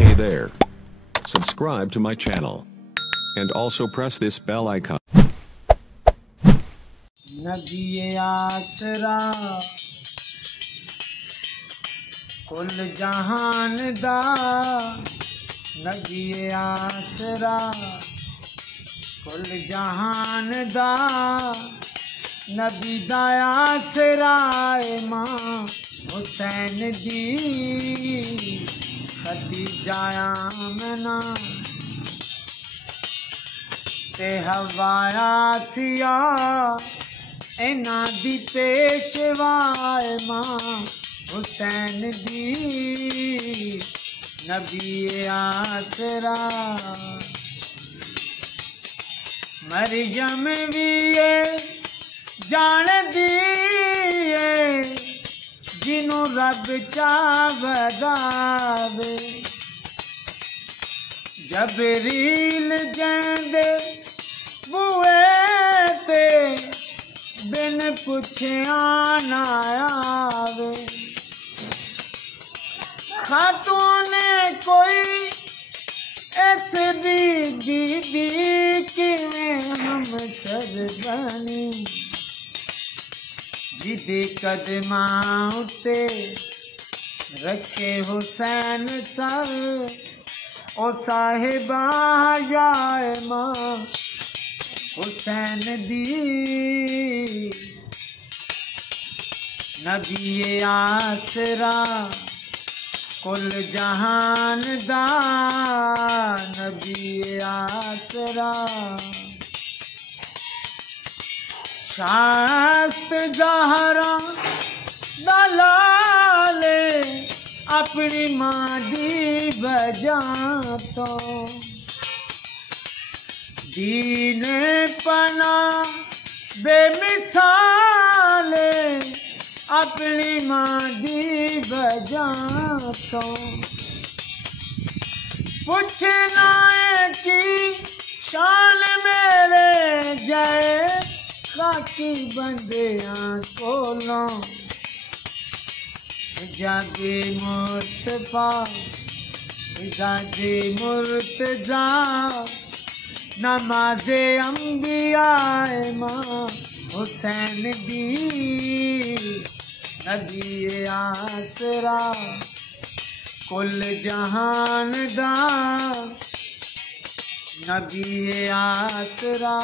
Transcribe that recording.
Hey there. Subscribe to my channel. And also press this bell icon. नबी आसरा कुल जहान दा नबी आसरा कुल जहान दा नबी दा आसरा मां हुसैन दी खदीजा आमना ते हवाया थिया इना दी पेशवाए मां हुसैन दी नबी आसरा मरियम भी जान दी जिन्हों रब चावदावे जबरील जैंदे बुए ते बिन पुछिया ना आवे खातून कोई इस दीदी किवें हम सर बनी जिदे कदमां उत्ते रखे हुसैन सर ओ साहिबा जाए मां हुसैन दी नबी आसरा कुल जहान दा नबी आसरा शास्त जहरा दलाले अपनी मां दी बजा तो दीन पना बेमिसाले अपनी मां दी बजा तो पूछना है कि शान मेरे जय खाकी बंदियां कोलों जागे मुस्तफा जागे मुर्तजा नमाज़े अंबियाए मां हुसैन दी नबी आसरा कुल जहान दा नबी आसरा।